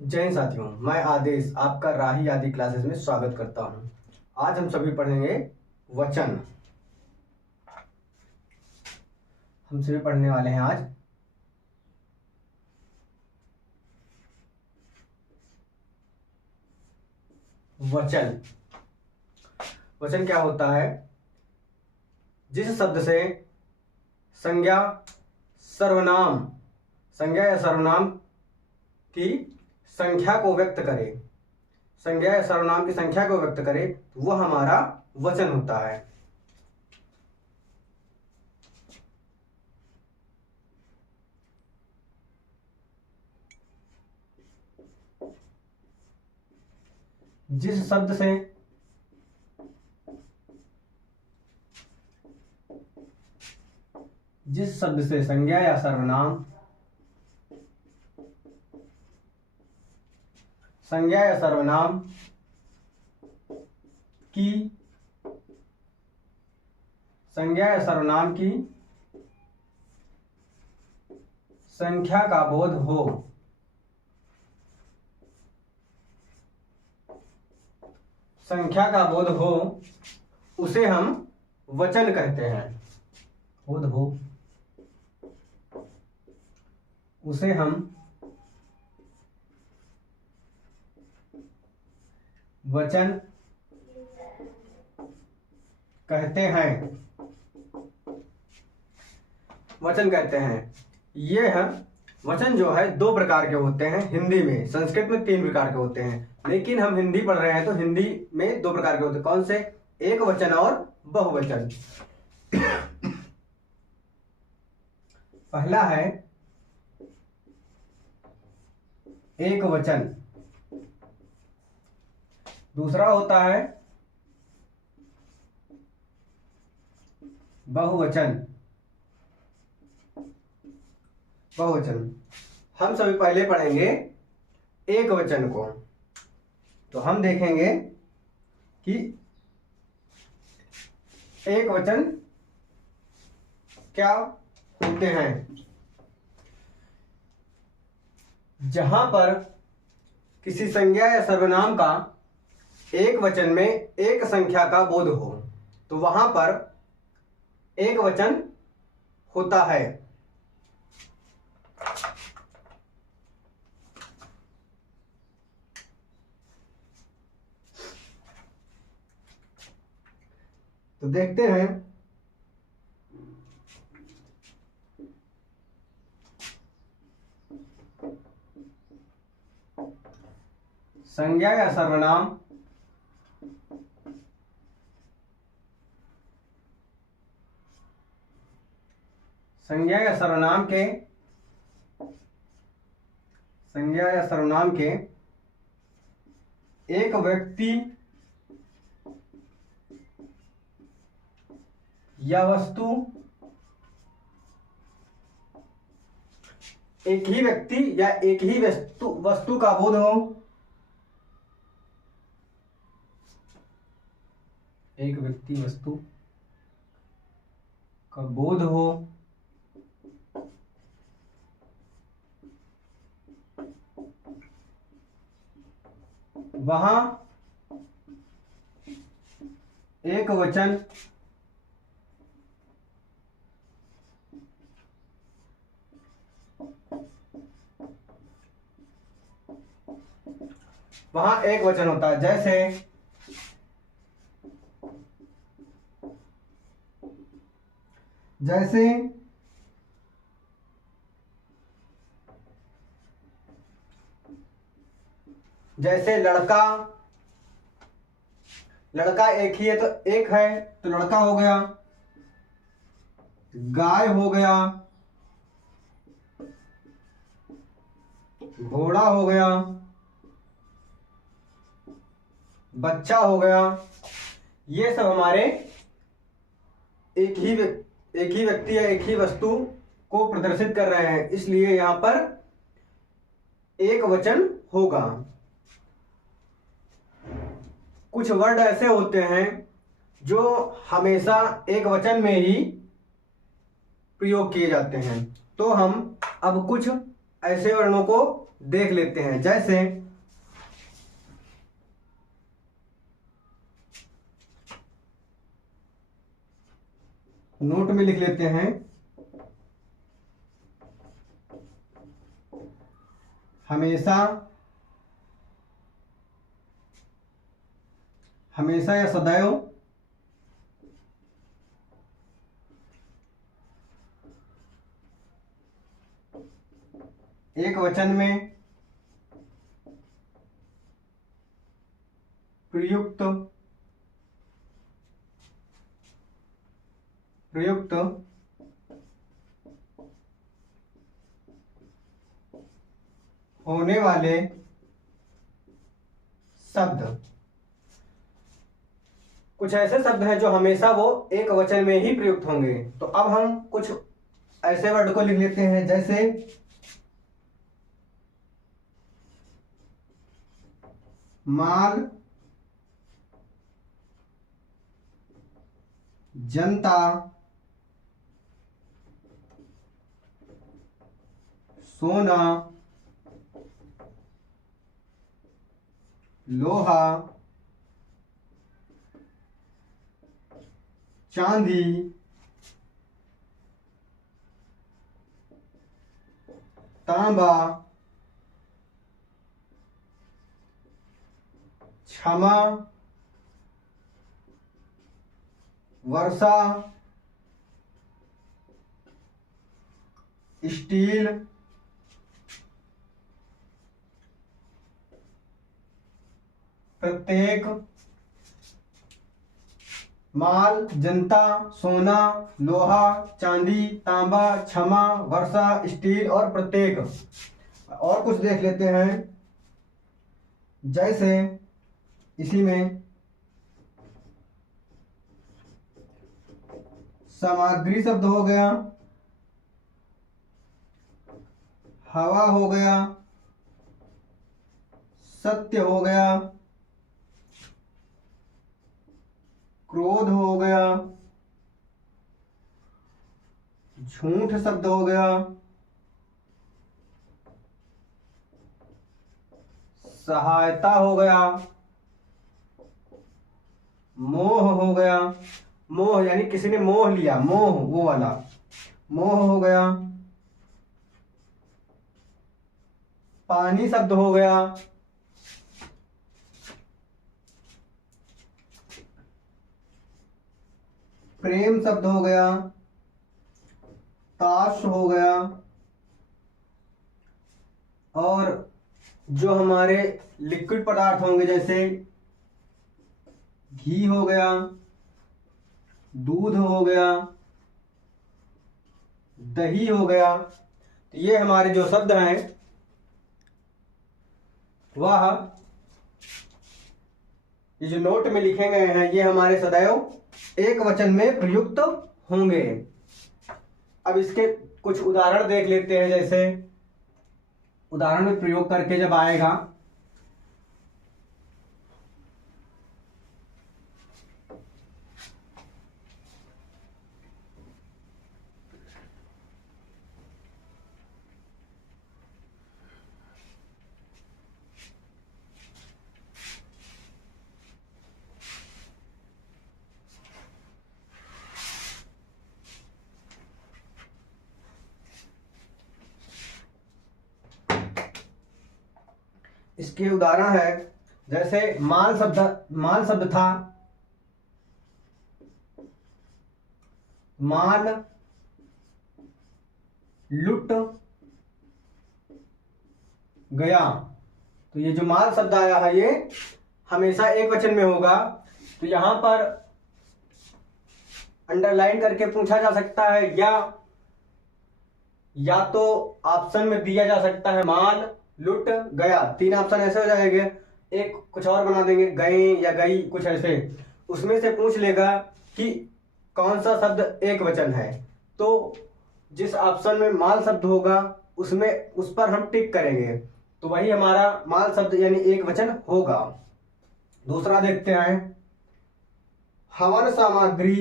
जय हिंद साथियों, मैं आदेश आपका राही आदि क्लासेस में स्वागत करता हूं। आज हम सभी पढ़ेंगे वचन। हम सभी पढ़ने वाले हैं आज वचन। वचन क्या होता है? जिस शब्द से संज्ञा या सर्वनाम की संख्या को व्यक्त करे, संज्ञा या सर्वनाम की संख्या को व्यक्त करे, तो वह हमारा वचन होता है। जिस शब्द से संज्ञा या सर्वनाम की संख्या का बोध हो, उसे हम वचन कहते हैं। उसे हम वचन कहते हैं। ये वचन जो है दो प्रकार के होते हैं। हिंदी में, संस्कृत में 3 प्रकार के होते हैं, लेकिन हम हिंदी पढ़ रहे हैं तो हिंदी में 2 प्रकार के होते हैं। कौन से? एक वचन और बहुवचन। पहला है एक वचन, दूसरा होता है बहुवचन। हम सभी पहले पढ़ेंगे एक वचन को। तो हम देखेंगे कि एक वचन क्या होते हैं। जहां पर किसी संज्ञा या सर्वनाम का एक वचन में एक संख्या का बोध हो, तो वहां पर एक वचन होता है। तो देखते हैं संज्ञा या सर्वनाम के एक व्यक्ति या वस्तु, एक ही व्यक्ति या एक ही वस्तु का बोध हो, एक व्यक्ति वस्तु का बोध हो, वहां एक वचन होता है। जैसे लड़का एक ही है तो एक है तो लड़का हो गया, गाय हो गया, घोड़ा हो गया, बच्चा हो गया। ये सब हमारे एक ही व्यक्ति या एक ही वस्तु को प्रदर्शित कर रहे हैं, इसलिए यहां पर एक वचन होगा। कुछ वर्ड ऐसे होते हैं जो हमेशा एक वचन में ही प्रयोग किए जाते हैं। तो हम अब कुछ ऐसे वर्णों को देख लेते हैं। जैसे नोट में लिख लेते हैं, हमेशा, हमेशा या सदैव, एक वचन में प्रयुक्त प्रयुक्त होने वाले शब्द। कुछ ऐसे शब्द हैं जो हमेशा वो एक वचन में ही प्रयुक्त होंगे। तो अब हम कुछ ऐसे वर्ड को लिख लेते हैं, जैसे माल, जनता, सोना, लोहा, चांदी, तांबा, क्षमा, वर्षा, स्टील, प्रत्येक, माल, जनता, सोना, लोहा, चांदी, तांबा, क्षमा, वर्षा, स्टील और प्रत्येक। और कुछ देख लेते हैं, जैसे इसी में सामग्री शब्द हो गया, हवा हो गया, सत्य हो गया, क्रोध हो गया, झूठ शब्द हो गया, सहायता हो गया, मोह हो गया, मोह यानी किसी ने मोह लिया, मोह वो वाला मोह हो गया, पानी शब्द हो गया, प्रेम शब्द हो गया, ताश हो गया, और जो हमारे लिक्विड पदार्थ होंगे जैसे घी हो गया, दूध हो गया, दही हो गया। तो ये हमारे जो शब्द हैं वह ये जो नोट में लिखे गए हैं ये हमारे सदैव एक वचन में प्रयुक्त होंगे। अब इसके कुछ उदाहरण देख लेते हैं, जैसे उदाहरण में प्रयोग करके जब आएगा इसके उदाहरण है, जैसे माल शब्द था, माल लुट गया। तो ये जो माल शब्द आया है ये हमेशा एक वचन में होगा। तो यहां पर अंडरलाइन करके पूछा जा सकता है, या तो ऑप्शन में दिया जा सकता है माल लुट गया, 3 ऑप्शन ऐसे हो जाएंगे, एक कुछ और बना देंगे गए या गई, कुछ ऐसे। उसमें से पूछ लेगा कि कौन सा शब्द एक वचन है। तो जिस ऑप्शन में माल शब्द होगा उसमें उस पर हम टिक करेंगे, तो वही हमारा माल शब्द यानी एक वचन होगा। दूसरा देखते हैं, हवन सामग्री,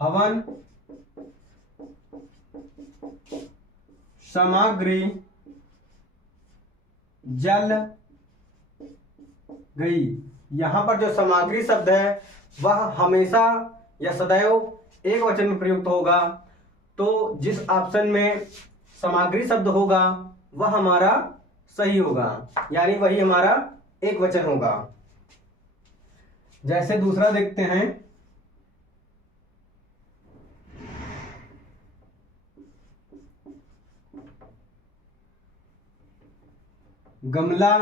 हवन सामग्री जल गई। यहां पर जो सामग्री शब्द है वह हमेशा या सदैव एक वचन में प्रयुक्त होगा। तो जिस ऑप्शन में सामग्री शब्द होगा वह हमारा सही होगा, यानी वही हमारा एक वचन होगा। जैसे दूसरा देखते हैं, गमला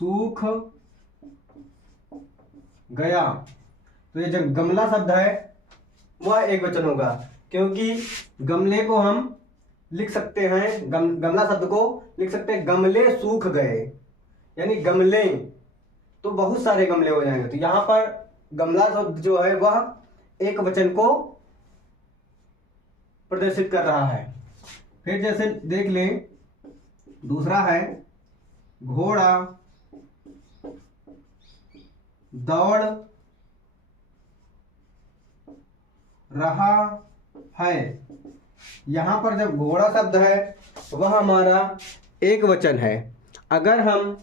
सूख गया। तो ये जो गमला शब्द है वह एक वचन होगा, क्योंकि गमले को हम लिख सकते हैं, गमला शब्द को लिख सकते हैं गमले सूख गए, यानी गमले तो बहुत सारे गमले हो जाएंगे। तो यहां पर गमला शब्द जो है वह एक वचन को प्रदर्शित कर रहा है। फिर जैसे देख लें, दूसरा है घोड़ा दौड़ रहा है। यहां पर जब घोड़ा शब्द है वह हमारा एक वचन है। अगर हम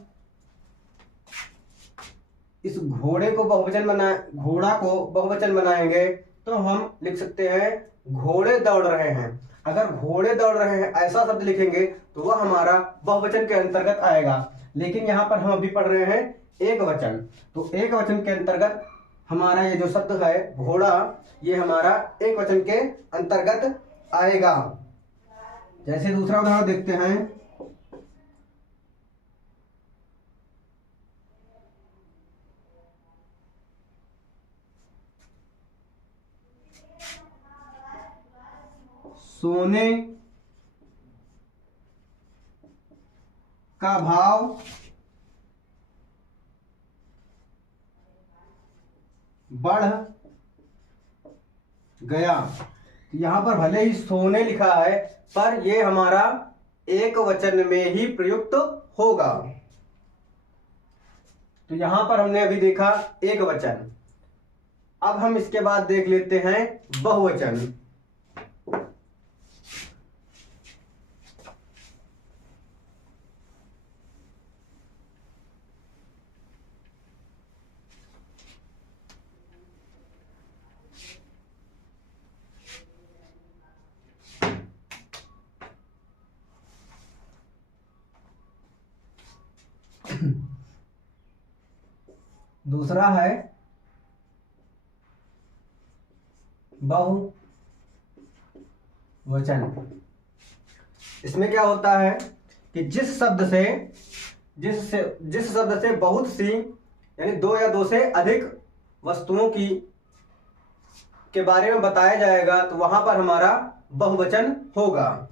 इस घोड़े को घोड़ा को बहुवचन बनाएंगे तो हम लिख सकते हैं घोड़े दौड़ रहे हैं। अगर घोड़े दौड़ रहे हैं ऐसा शब्द लिखेंगे तो वह हमारा बहुवचन के अंतर्गत आएगा। लेकिन यहाँ पर हम अभी पढ़ रहे हैं एक वचन, तो एक वचन के अंतर्गत हमारा ये जो शब्द है घोड़ा, ये हमारा एक वचन के अंतर्गत आएगा। जैसे दूसरा उदाहरण देखते हैं, सोने का भाव बढ़ गया। यहां पर भले ही सोने लिखा है पर यह हमारा एक वचन में ही प्रयुक्त होगा। तो यहां पर हमने अभी देखा एक वचन। अब हम इसके बाद देख लेते हैं बहुवचन। दूसरा है बहुवचन। इसमें क्या होता है कि जिस शब्द से बहुत सी यानी दो या दो से अधिक वस्तुओं के बारे में बताया जाएगा तो वहां पर हमारा बहुवचन होगा।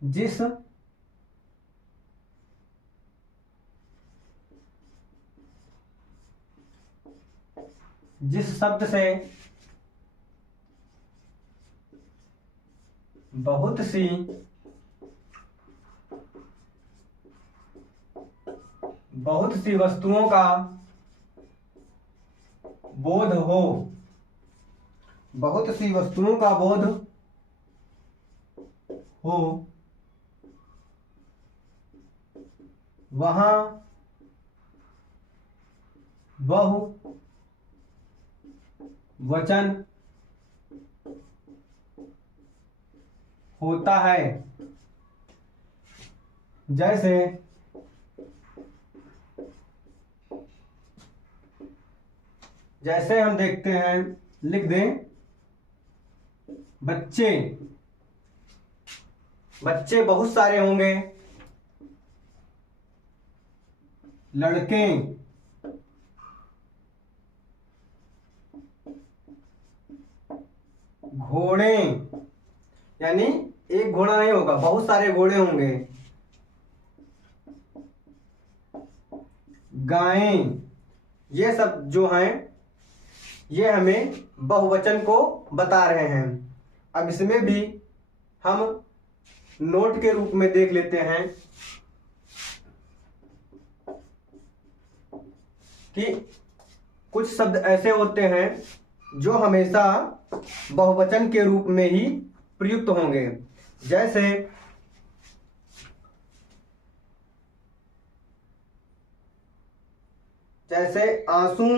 जिस शब्द से बहुत सी वस्तुओं का बोध हो, बहुत सी वस्तुओं का बोध हो, वहां बहुवचन होता है। जैसे हम देखते हैं, लिख दें बच्चे बहुत सारे होंगे, लड़के घोड़े, यानी एक घोड़ा नहीं होगा, बहुत सारे घोड़े होंगे, गायें, ये सब जो हैं ये हमें बहुवचन को बता रहे हैं। अब इसमें भी हम नोट के रूप में देख लेते हैं। कि कुछ शब्द ऐसे होते हैं जो हमेशा बहुवचन के रूप में ही प्रयुक्त होंगे। जैसे आंसू,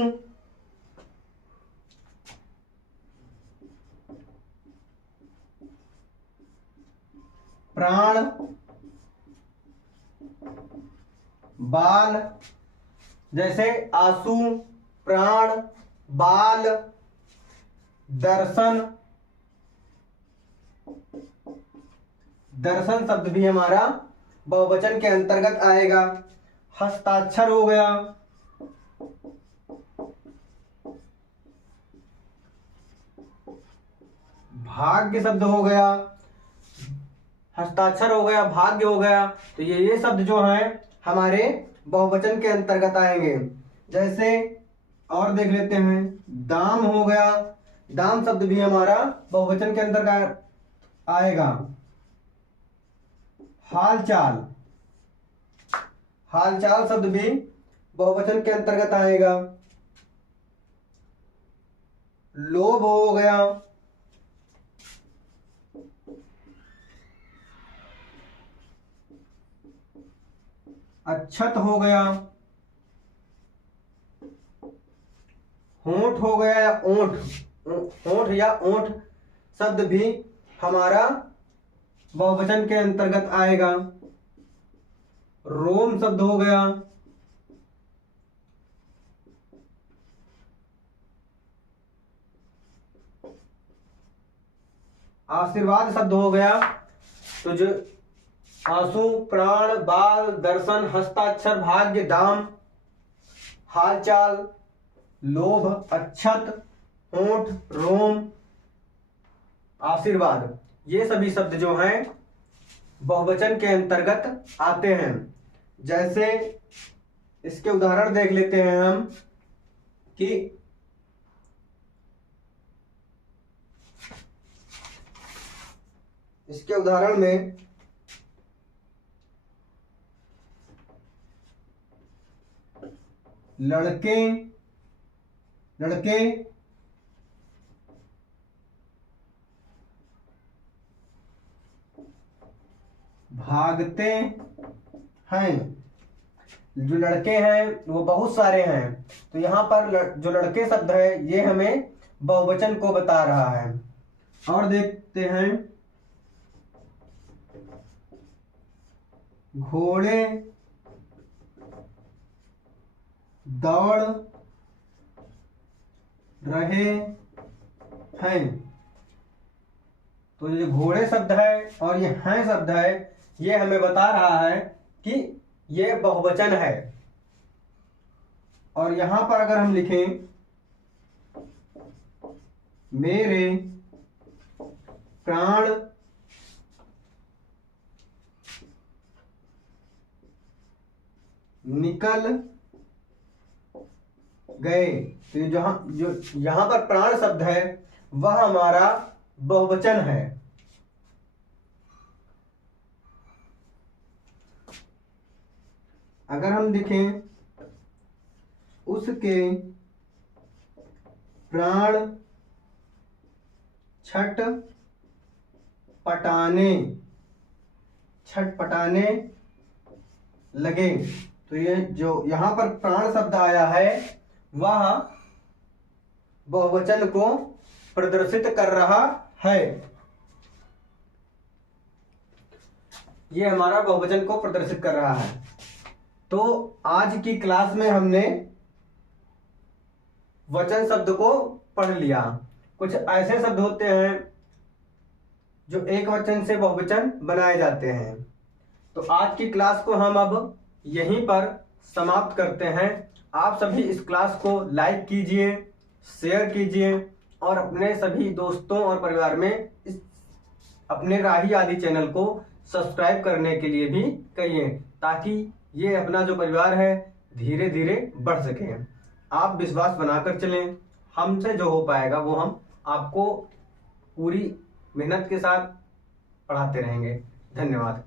प्राण, बाल। जैसे आंसू, प्राण, बाल, दर्शन। दर्शन शब्द भी हमारा बहुवचन के अंतर्गत आएगा। हस्ताक्षर हो गया, भाग्य शब्द हो गया, हस्ताक्षर हो गया, भाग्य हो गया। तो ये शब्द जो हैं हमारे बहुवचन के अंतर्गत आएंगे। जैसे और देख लेते हैं, दाम हो गया, दाम शब्द भी हमारा बहुवचन के अंतर्गत आएगा। हालचाल, हालचाल शब्द भी बहुवचन के अंतर्गत आएगा। लोभ हो गया, अक्षत हो गया, होंठ हो गया या ओंठ, होंठ या ओंठ शब्द भी हमारा बहुवचन के अंतर्गत आएगा। रोम शब्द हो गया, आशीर्वाद शब्द हो गया। तो जो आंसू, प्राण, बाल, दर्शन, हस्ताक्षर, भाग्य, दाम, हालचाल, लोभ, अक्षत, होंठ, रोम, आशीर्वाद, ये सभी शब्द जो हैं बहुवचन के अंतर्गत आते हैं। जैसे इसके उदाहरण देख लेते हैं हम कि इसके उदाहरण में लड़के, लड़के, भागते हैं। जो लड़के हैं वो बहुत सारे हैं, तो यहाँ पर जो लड़के शब्द है ये हमें बहुवचन को बता रहा है। और देखते हैं, घोड़े दौड़ रहे हैं। तो ये घोड़े शब्द है और ये हैं शब्द है, ये हमें बता रहा है कि ये बहुवचन है। और यहां पर अगर हम लिखें मेरे प्राण निकल गए, तो जो यहां पर प्राण शब्द है वह हमारा बहुवचन है। अगर हम देखें उसके प्राण छटपटाने, छटपटाने लगे, तो ये जो यहां पर प्राण शब्द आया है वह बहुवचन को प्रदर्शित कर रहा है। ये हमारा बहुवचन को प्रदर्शित कर रहा है। तो आज की क्लास में हमने वचन शब्द को पढ़ लिया। कुछ ऐसे शब्द होते हैं जो एक वचन से बहुवचन बनाए जाते हैं। तो आज की क्लास को हम अब यहीं पर समाप्त करते हैं। आप सभी इस क्लास को लाइक कीजिए, शेयर कीजिए और अपने सभी दोस्तों और परिवार में इस अपने राही आदि चैनल को सब्सक्राइब करने के लिए भी कहिए, ताकि ये अपना जो परिवार है धीरे धीरे बढ़ सके। आप विश्वास बनाकर चलें, हमसे जो हो पाएगा वो हम आपको पूरी मेहनत के साथ पढ़ाते रहेंगे। धन्यवाद।